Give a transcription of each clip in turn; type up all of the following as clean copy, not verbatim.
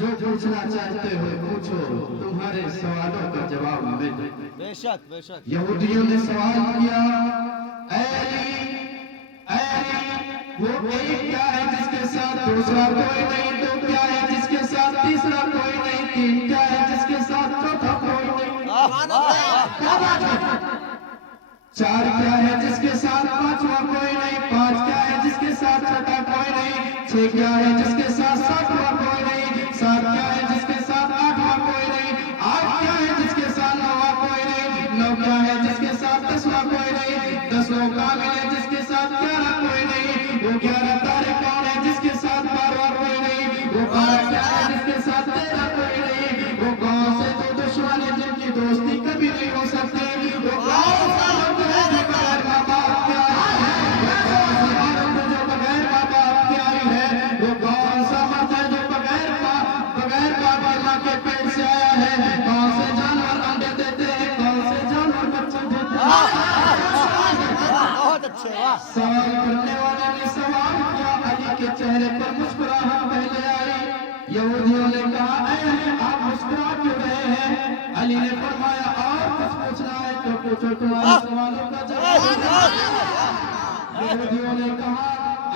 जो पूछना चाहते हो पूछो, तुम्हारे सवालों का जवाब मैं दूं। बेशक बेशक। यहूदियों ने सवाल किया, ऐ अली, वो एक क्या है जिसके साथ दूसरा कोई नहीं, दो क्या है जिसके साथ तीसरा कोई नहीं, तीन क्या है जिसके साथ चौथा कोई नहीं, क्या बात है? चार क्या है जिसके साथ पांचवा कोई नहीं, पांच क्या है जिसके साथ छठा कोई नहीं, छह क्या है जिसके साथ सातवां कोई नहीं, सात क्या है जिसके साथ आठवां कोई नहीं, आठ क्या है जिसके साथ नौवां कोई नहीं, नौ क्या है जिसके साथ दसवां कोई नहीं, दस वो कामिल है जिसके साथ 11 कोई नहीं, वो 11 तारे कौन है जिसके साथ 12वां कोई नहीं, वो 12 क्या है जिसके साथ 13 कोई नहीं, वो कौन से दो दुश्मन है जिनकी दोस्ती कभी नहीं हो सकती, वो कौन सा मर्द है जो बगैर माँ बाप के आई है, वो कौन सी औरत है जो बगैर माँ बाप के आई है, वो कौन सा मर्द है जो बगैर बाप और माँ के पेट से आया है, कौन से जानवर अंडे देते हैं, कौन से जानवर बच्चे देते हैं। बहुत अच्छे, वाह। सवाल करने वाले ने सवाल किया, अली के चेहरे पर मुस्कुराहट पहले आई। यहूदियों ने कहा, ऐ अली, आप मुस्कुरा क्यों रहे हैं? अली ने फरमाया, और कुछ पूछना है तो पूछो, तुम्हारे सवालों का जवाब। यहूदियों ने कहा,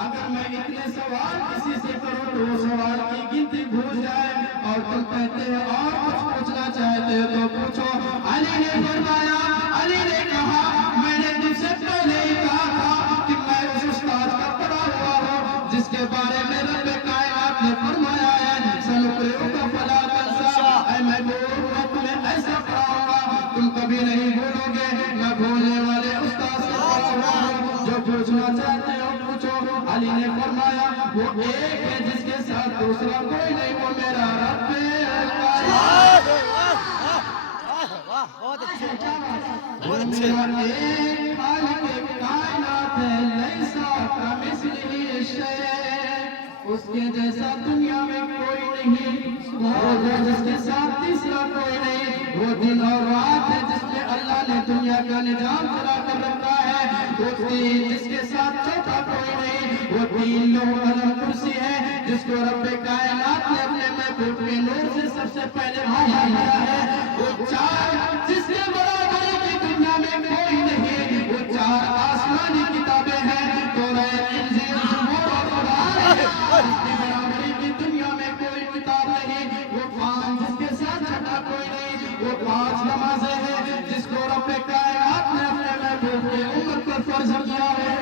अगर मैं इतने सवाल किसी से करूं तो वो सवाल की गिनती भूल जाए, और तुम कहते हैं और कुछ पूछना चाहते हो तो पूछो। अली ने फरमाया, अली ने कहा, मैंने तुमसे पहले ही कहा था कि मैं उस उस्ताद का पढ़ा हुआ हूँ जिसके बारे में रब्बे कायनात ने फरमाया है, सनुक़रिउका फला तंसा, ऐ महबूब, मैं तुम्हें ऐसा पढ़ाऊंगा तुम कभी नहीं भूलोगे, मैं भूलने वाले उस्ताद से पढ़ा हुआ हूँ, जो पूछना चाहते हो पूछो। अली ने फरमाया, वो एक है जिसके साथ दूसरा कोई नहीं, वो मेरा रब्बे कायनात। वाह, बहुत अच्छे, बहुत वो अच्छे। मेरा एक खालिक़ कायनात है, लैसा कमिस्लिही शै, उसके जैसा दुनिया में कोई नहीं, वो है जिसके साथ तीसरा कोई नहीं, वो दिन और रात है जिसमें अल्लाह ने दुनिया का निजाम चला कर रखा है, वो तीन जिसके साथ चौथा कोई नहीं, वो तीन लोग कलम कुर्सी है जिसको रब्बे कायनात ने अपने महबूब के नूर से सबसे पहले भाया किया है, वो चार जिसके बराबरी की दुनिया में कोई नहीं, वो चार आसमानी किताबें हैं, तौरात, इंजील, ज़बूर और कुरान है, जिसकी बराबरी की दुनिया में कोई किताब नहीं, वो पांच जिसके साथ छठा कोई नहीं, वो पांच नमाजें हैं जिसको रब्बे कायनात ने अपने महबूब की उम्मत पर फर्ज किया है,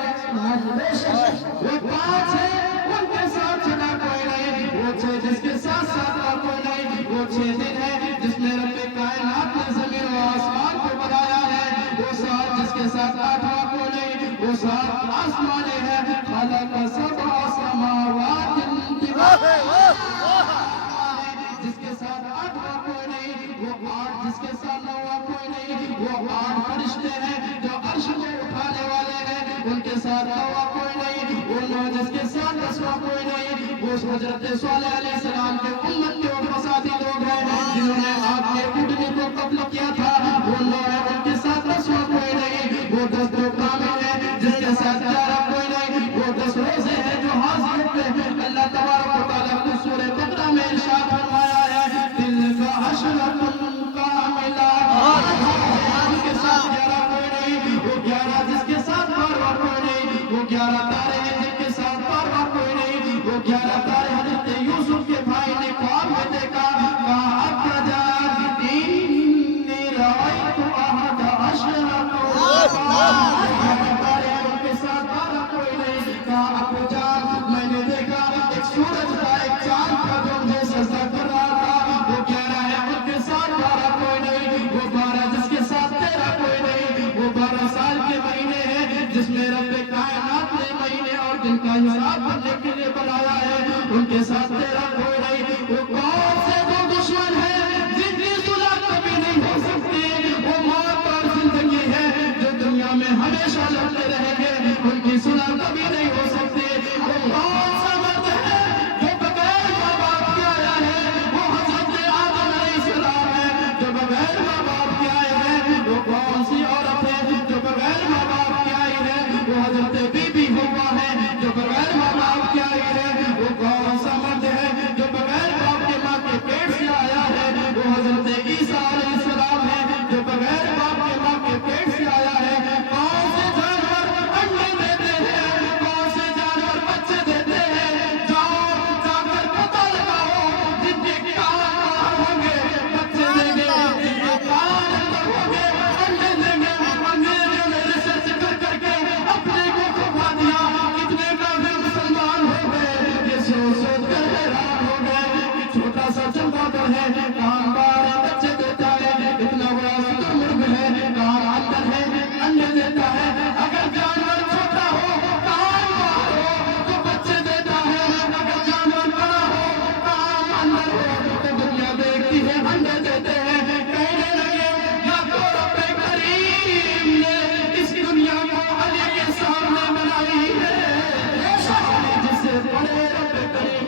वो पांच है उनके साथ छठा कोई नहीं, वो छह जिसके साथ सातवां कोई नहीं, वो 6 दिन है जिसमें रब्बे कायनात ने ज़मीन और आसमान को बनाया है, वो 7 जिसके साथ आठवां कोई नहीं, वो 7 आसमाने हैं, खलक़ सबअ समावातिन तिबाक़न, जिसके साथ आठवां कोई नहीं, वो 8 जिसके साथ नौवां कोई नहीं, वो 8 फरिश्ते हैं जो अर्श को उठाने वाले हैं, उनके साथ नौवां कोई नहीं, वो 9 जिसके साथ 10वां कोई नहीं, वो हज़रत सालेह अलैहिस्सलाम के उम्मत के और फसादी लोग हैं जिन्होंने आपके उठने को कत्ल किया था, वो 9 है उनके साथ 10वां कोई नहीं, वो 10 जो कामिल है जिसके साथ 11 कोई नहीं, वो 10 रोजे हैं जो हाजिर होते हैं। अल्लाह तबारक व तआला को सूरह बकरा में इरशाद फरमाया है, तिल्का अशरतुन कामिला, जिसके साथ 11 कोई नहीं, वो 11 जिसके साथ 12वां कोई नहीं, वो 11 तारे हैं जिनके साथ 12वां कोई नहीं, वो 11 तारे हज़रत यूसुफ के भाई ने ख्वाब में देखा, कहा अब्बा जान इन्नी रअयतु अहद अशरता तारे हैं उनके साथ 12 कोई नहीं, कहा अब्बा जान मैंने देखा एक सूरज का एक चांद का जो मुझे सजदा कर रहा था, वो 11 है उनके साथ 12 कोई नहीं, वो 12 जिसके साथ 13 कोई नहीं, वो 12 साल के महीने हैं जिसमें रब्बे कायनात ने महीने और दिन का हिसाब करने के लिए बनाया है, उनके साथ 13 कोई नहीं, वो कौन से दो दुश्मन हैं जिनकी सुलह कभी नहीं हो सकती, वो मौत और जिंदगी है जो दुनिया में हमेशा लड़ते रहेंगे, उनकी सुलह कभी नहीं हो सकती, वो कौन सा मर्द है जो बगैर माँ बाप के आया है, वो हज़रत आदम अलैहिस्सलाम है जो बगैर माँ बाप के आए हैं, वो कौन सी औरत है जो बगैर माँ बाप के आई है, वो हज़रत बीबी हव्वा है जो बगैर माँ बाप के आई है, वो कौन सा मर्द है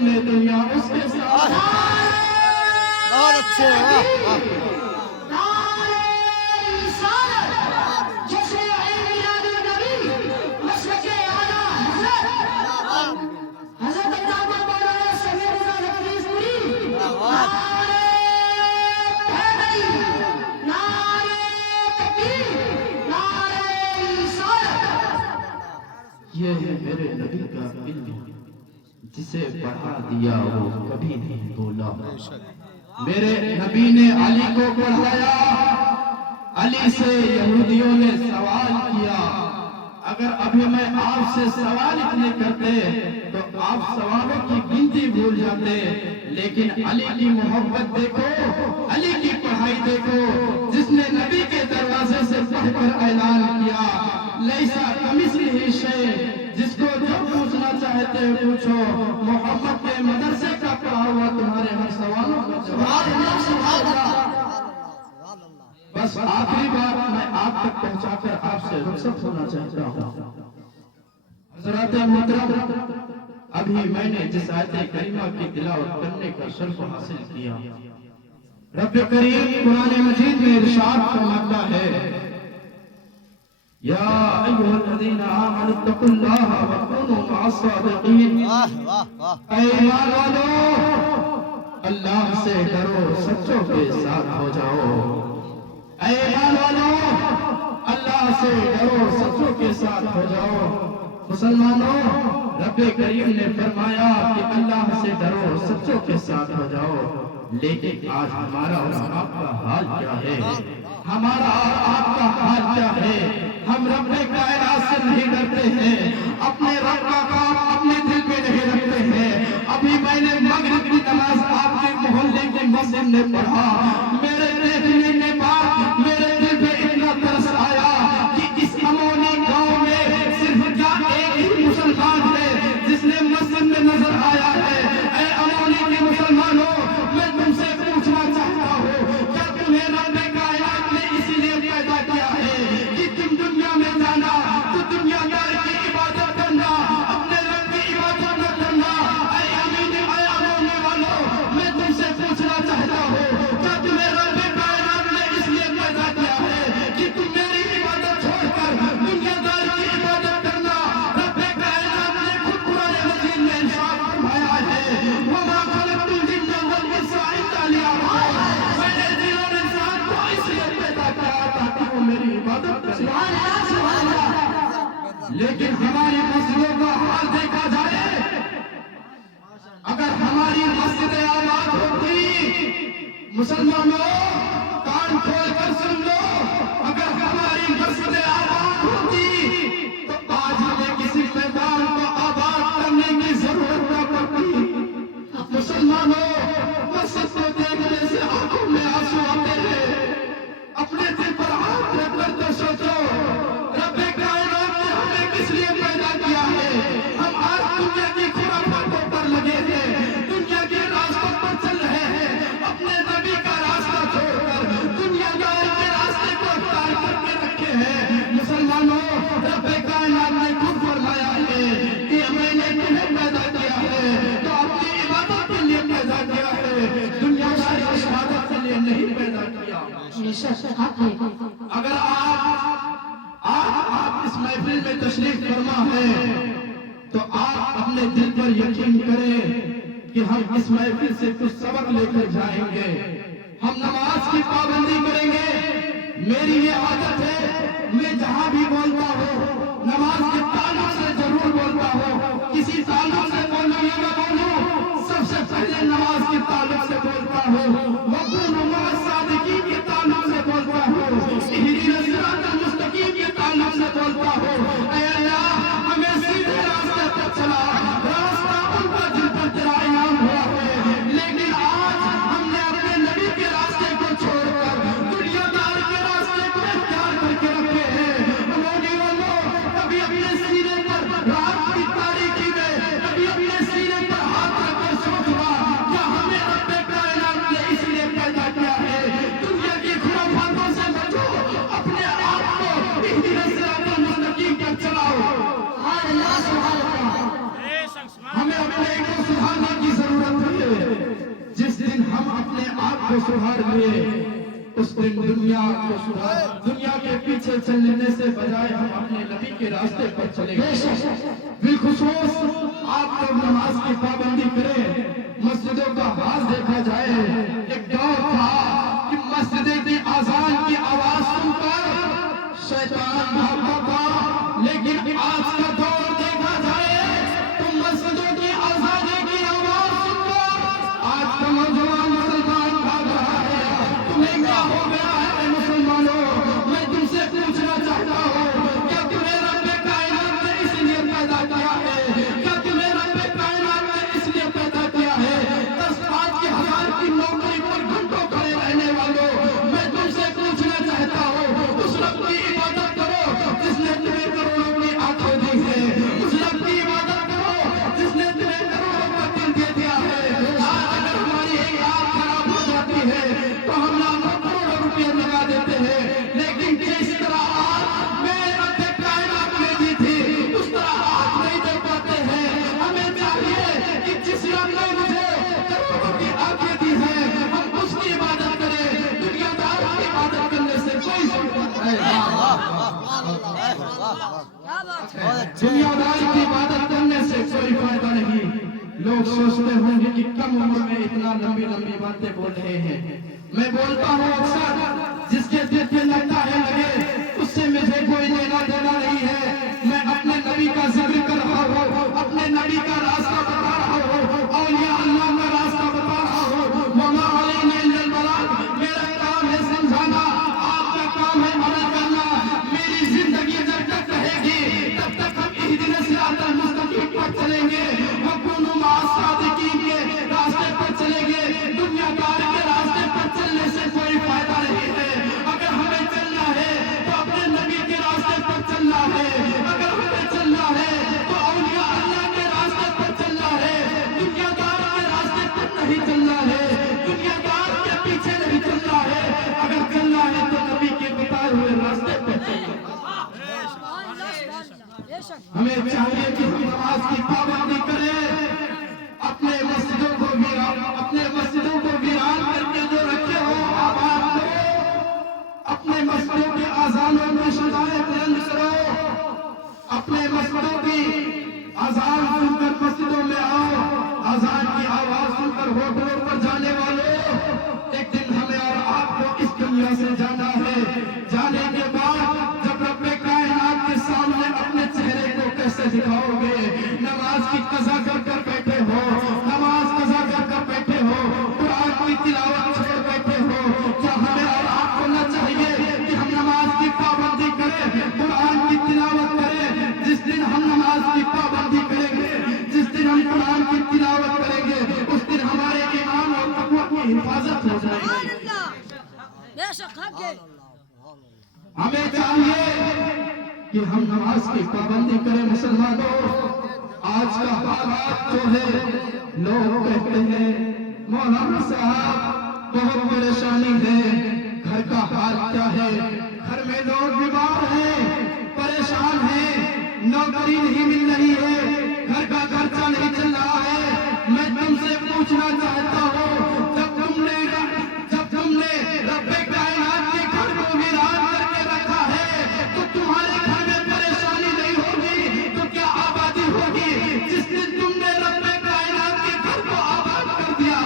ने दुनिया उसके साथ। बहुत अच्छे, वाह वाह ये है मेरे नबी का इल्म, जिसे पढ़ा दिया वो कभी नहीं बोला। मेरे नबी ने अली को पढ़ाया, अली से यहूदियों ने सवाल किया। अगर अभी मैं आपसे सवाल इतने करते तो आप सवालों की गिनती भूल जाते, लेकिन अली की मोहब्बत देखो, अली की पढ़ाई देखो, जिसने नबी के दरवाजे से पढ़कर ऐलान किया, लैसा कमिस्लिही शै, जिसको जो पूछना चाहते हो पूछो, मोहम्मद के मदरसे का पढ़ा हुआ तुम्हारे हर सवालों का जवाब। बस आखिरी बात मैं आप तक पहुंचाकर आपसे रुखसत होना चाहता हूँ। हज़रात मोहतरम, अभी मैंने जिस आयत करीमा की तिलावत करने का शर्फ हासिल किया, रब करीम कुरान मजीद में इरशाद फरमाता है, या अय्युहल्लज़ीना आमनु तक़ुल्लाहा व कूनू मअस-सादिक़ीन। वाह वाह वाह ऐ ईमान वालों, अल्लाह से डरो, सच्चों के साथ हो जाओ। ऐ ईमान वालों, अल्लाह से डरो, सच्चों के साथ हो जाओ। मुसलमानों, रब करीम ने फरमाया कि अल्लाह से डरो, सच्चों के साथ हो जाओ, लेकिन आज हमारा और आपका हाल क्या है? हमारा और आपका हाल क्या है? हम रब कायनात से नहीं डरते हैं, अपने रब का काम अपने दिल में नहीं रखते हैं। अभी मैंने मगरिब की नमाज आपके मोहल्ले की मस्जिद में पढ़ा, मेरे देखने के बाद मेरे दिल पे इतना तरस आया कि इस अमोनी गांव में सिर्फ क्या एक ही मुसलमान है जिसने मस्जिद में नजर आया है। ऐ अमोनी के मुसलमानों, मैं तुमसे पूछना चाहता हूँ, क्या तुम्हें रब कायनात ने इसीलिए पैदा किया है कि तुम दुनिया में जाना तो दुनियादार की इबादत करना, अपने रब की इबादत न करना? ऐ अमीन, ऐ अमोनी वालों, मैं तुमसे पूछना चाहता हूँ, क्या तुम्हें रब कायनात ने इसलिए पैदा किया है कि तुम मेरी इबादत छोड़कर दुनियादार की इबादत करना? रब कायनात ने खुद कुरान मजीद में इरशाद फरमाया है, वमा खलक़तुल जिन्ना वल इंसा इल्ला लियअबुदून। मैंने जिन और इंसान को इसलिए पैदा किया ताकि वो मेरी इबादत करें। लेकिन हमारी मस्जिदों का हाल देखा जाए, अगर हमारी मस्जिद आबाद होती, मुसलमानों कान खोल कर सुन लो, अगर हमारी मस्जिद आबाद होती तो आज हमें किसी मैदान को आबाद करने की जरूरत न पड़ती। मुसलमानों, मस्जिद को देखने से आंखों में आंसू आते हैं। अपने दिल पर हाथ रखकर तो सोचो, रब कायनात ने हमें किस लिए पैदा किया है? हम आज दुनिया की खुराफातों पर लगे हैं, दुनिया के रास्तों पर चल रहे हैं, अपने नबी का रास्ता छोड़कर दुनियादार के रास्ते को अख्तियार करके रखे हैं। मुसलमानों, रब कायनात ने खुद फरमाया है कि मैंने तुम्हें पैदा किया है तो अपनी इबादत के लिए पैदा किया है, दुनियादारी और शहादत के लिए नहीं पैदा किया। अगर आप इस महफिल में तशरीफ फरमा है तो आप अपने दिल पर यकीन करें कि हम इस महफिल से कुछ सबक लेकर जाएंगे। हम नमाज की पाबंदी करेंगे। मेरी ये आदत है, मैं जहां भी बोलता हूँ नमाज के ताल्लुक से जरूर बोलता हूँ। किसी ताल्लुक से बोलूं या न बोलूं, सबसे पहले नमाज के ताल्लुक से बोलता हूँ, वक़ूनू मअस-सादिक़ीन के ताल्लुक से बोलता हूँ, इहदिनस सिरातल मुस्तकीम के ताल्लुक से बोलता हूँ। ऐ अल्लाह, हमें सीधे रास्ते पर चला, रास्ता उनका जिन पर तेरा इनाम हुआ है। लेकिन आज हमने अपने नबी के रास्ते को छोड़कर दुनियादार के रास्ते को इख्तियार करके रखे हैं। उन्होंने कभी अपने सीने पर रात की तारीकी में, कभी अपने सीने पर हाथ उखाड़ लिए उस दिन दुनिया के पीछे चलने से बजाय हम अपने नबी के रास्ते पर चले गए। बिलखुसूस आप लोग नमाज की पाबंदी करें, मस्जिदों का हाल देखा जाए। एक दौर था कि मस्जिद की आजान की आवाज सुनकर शैतान भागता था, लेकिन आज का दौर देखा जाए तो मस्जिदों की आजान की आवाज सुनकर आज का नौजवान मुसलमान भाग रहा है। तुम्हें क्या हो गया है मुसलमानों? मैं तुमसे पूछना चाहता हूँ, क्या तुम्हें रब कायनात ने इसलिए पैदा किया है? क्या तुम्हें रब कायनात ने इसलिए पैदा किया है? 10,000 की नौकरी पर घंटों खड़े रहने वालों, मैं तुमसे पूछना चाहता हूँ, उस रब की इबादत करो जिसने तुम्हें करोड़ों की आंखें दी है। उस रब की इबादत करो जिसने तुम्हें करोड़ों का दिल दे दिया है। आज अगर हमारी एक आंख खराब हो जाती है तो हम लाखों करोड़ों रुपये लगा देते हैं, लेकिन जिस तरह आंख मेरे रब कायनात ने दी थी उस तरह आंख नहीं दे पाते हैं। हमें चाहिए कि जिस रब ने मुझे करोड़ों की आंखें दी है हम उसकी इबादत करें, दुनियादार की इबादत करने से कोई जरूरत नहीं। दुनियादार की इबादत करने से कोई फायदा नहीं। लोग सोचते होंगे कि कम उम्र में इतना लंबी लंबी बातें बोल रहे हैं। मैं बोलता हूँ अक्सर, जिसके दिल पे लगता है लगे, उससे मुझे कोई लेना देना नहीं है। मैं अपने नबी का जिक्र कर रहा हूँ, अपने नबी का रास्ता बता रहा हूँ, औलिया अल्लाह का रास्ता बता रहा हूँ। वमा अलैना इल्लल बलाग, मेरा काम है समझाना, आपका काम है अमल करना। मेरी जिंदगी जब तक रहेगी तब तक हम इहदिना सिरातल मुस्तकीम पर चलेंगे, वकुनु माअस सादिकीन के रास्ते पर चलेंगे। दुनियादार के रास्ते पर चलने से कोई फायदा नहीं है। अगर हमें चलना है तो अपने नबी के रास्ते पर चलना है। अगर हमें चलना है तो औलिया अल्लाह के रास्ते पर चलना है, दुनियादार के रास्ते पर नहीं चलना है, दुनियादार के पीछे नहीं चलना है। अगर चलना है तो नबी के बताए हुए रास्ते पर चलना है। हमें चाहिए कि हम नमाज की पाबंदी करें, अपने मस्जिदों को वीरान करके जो रखे हो आबाद करो, अपने मस्जिदों के आजानों में सदाएं बुलंद करो, अपने मस्जिदों की आजान सुनकर मस्जिदों में आओ, आजान की आवाज सुनकर होटलों पर जाने वालों, एक दिन हमें और आपको इस दुनिया से जाना है। जाने के बाद जब रब कायनात के सामने अपने चेहरे को कैसे दिखाओगे? नमाज की कज़ा कर बैठे हो, नमाज कज़ा कर बैठे हो, कुरान की तिलावत छोड़ बैठे हो। क्या हमें और आपको न चाहिए कि हम नमाज की पाबंदी करें, कुरान की तिलावत करें? जिस दिन हम नमाज की पाबंदी करेंगे, जिस दिन हम कुरान की तिलावत करेंगे, उस दिन हमारे ईमान और तक़वा की हिफाजत हो जाएगी। हमें चाहिए कि हम नमाज की पाबंदी करें। मुसलमानों, आज का हालात जो है, लोग कहते हैं मौलाना साहब बहुत परेशानी है, घर का हाल क्या है? घर में लोग बीमार हैं, परेशान हैं, नौकरी नहीं मिल रही है, घर का खर्चा नहीं चल रहा है। मैं तुमसे पूछना चाहता हूँ, जब तुमने रब्बे कायनात के घर को वीरान करके रखा है तो तुम्हारे घर में परेशानी नहीं होगी तो क्या आबादी होगी? जिस दिन तुमने रब्बे कायनात के घर को आबाद कर दिया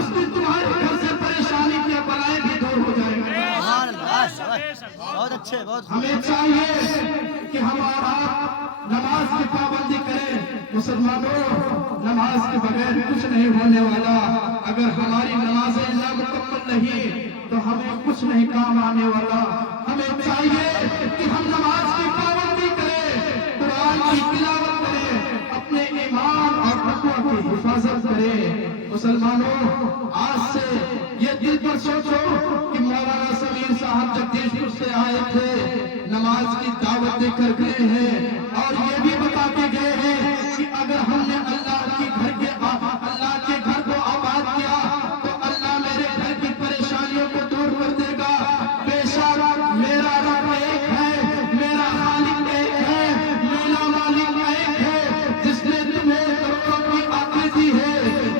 उस दिन तुम्हारे घर से परेशानी की बलाएं भी दूर हो जाएंगी। बहुत अच्छे, बहुत हमें चाहिए कि हमारा नमाज की पाबंदी करें। मुसलमानों, नमाज के बगैर कुछ नहीं होने वाला। अगर हमारी नमाजें ना मुकम्मल नहीं तो हमें कुछ नहीं काम आने वाला। हमें चाहिए कि हम नमाज की पाबंदी करें, कुरान की तिलावत करें, अपने ईमान और तक़वा की हिफाजत करें। मुसलमानों, आज से ये दिल पर सोचो कि मौलाना समीर साहब जगदीशपुर से आए थे, नमाज की दावत देकर गए हैं और ये भी बता के गए हैं कि अगर हमने अल्लाह के घर को आबाद किया तो अल्लाह मेरे घर की परेशानियों को दूर कर देगा। बेशक मेरा रब एक है, मेरा खालिक एक है, मेरा मालिक एक है, जिसने तुम्हें करोड़ों की आंखें दी है,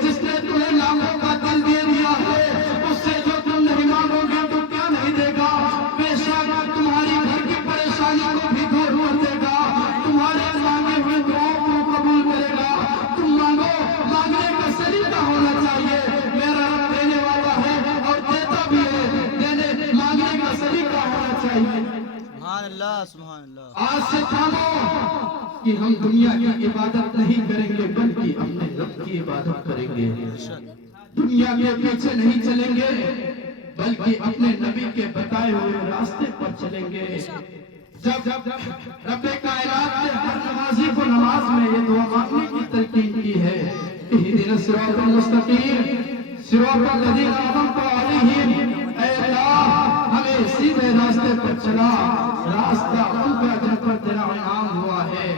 जिसने तुम्हें लाखों का दिल दे दिया है, उससे जो तुम नहीं سبحان اللہ آج سے تھامو کہ ہم دنیا کی عبادت نہیں کریں گے بلکہ اپنے رب کی عبادت کریں گے دنیا کے پیچھے نہیں چلیں گے بلکہ اپنے نبی کے بتائے ہوئے راستے پر چلیں گے جب رب کائنات نے ہر نمازی کو نماز میں یہ دعا مانگنے کی تلقین کی ہے اہدنا الصراط المستقیم صراط الذین انعمت علیہم اے اللہ ہمیں سیدھے راستے پر چلا راستہ ان کا جن پر تیرا انعام ہوا ہے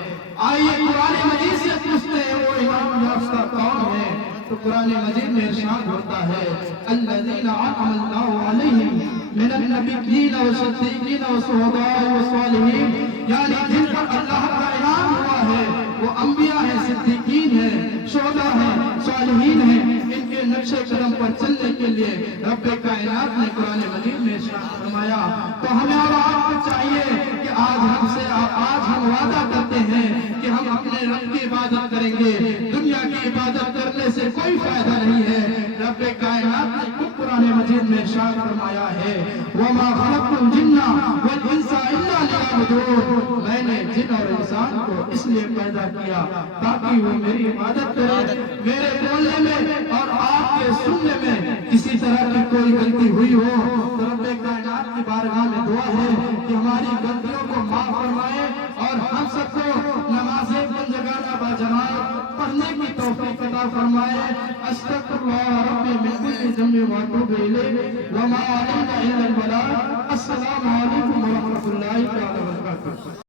آئیے قرآن مجید سے پوچھتے ہیں وہ انعام یافتہ کون ہے تو قرآن مجید میں ارشاد ہوتا ہے الذین انعم اللہ علیہم من النبیین والصدیقین والشہداء والصالحین یعنی جن پر اللہ کا انعام ہوا ہے وہ انبیاء ہیں صدیقین ہیں شہداء ہیں صالحین ہیں ان کے نقش قدم پر چلنے کے لیے رب کائنات نے قرآن مجید میں ارشاد فرمایا تو ہمیں اور آپ کو چاہیے کہ آج ہم وعدہ کرتے ہیں کہ ہم اپنے رب کی عبادت کریں گے دنیا کی عبادت کرنے سے کوئی فائدہ نہیں ہے رب کائنات نے خود قرآن مجید میں ارشاد فرمایا ہے وَمَا خَلَقْتُ الْجِنَّ وَالْإِنسَ إِلَّا لِيَعْبُدُونِ میں نے جن اور انسان کو اس لیے پیدا کیا تاکہ وہ میری عبادت کرے میرے بولنے میں اور آپ کے سننے میں کسی طرح کی کوئی غلطی ہوئی ہو تو رب کائنات کی بارگاہ میں دعا ہے کہ ہماری غلطیوں کو معاف فرمائے اور ہم سب کو نماز پنجگانہ باجماعت پڑھنے کی توفیق عطا فرمائے استغفر اللہ ربی من کل ذنب واتوب الیہ وما علینا الا البلاغ السلام علیکم ورحمۃ اللہ تعالی وبرکاتہ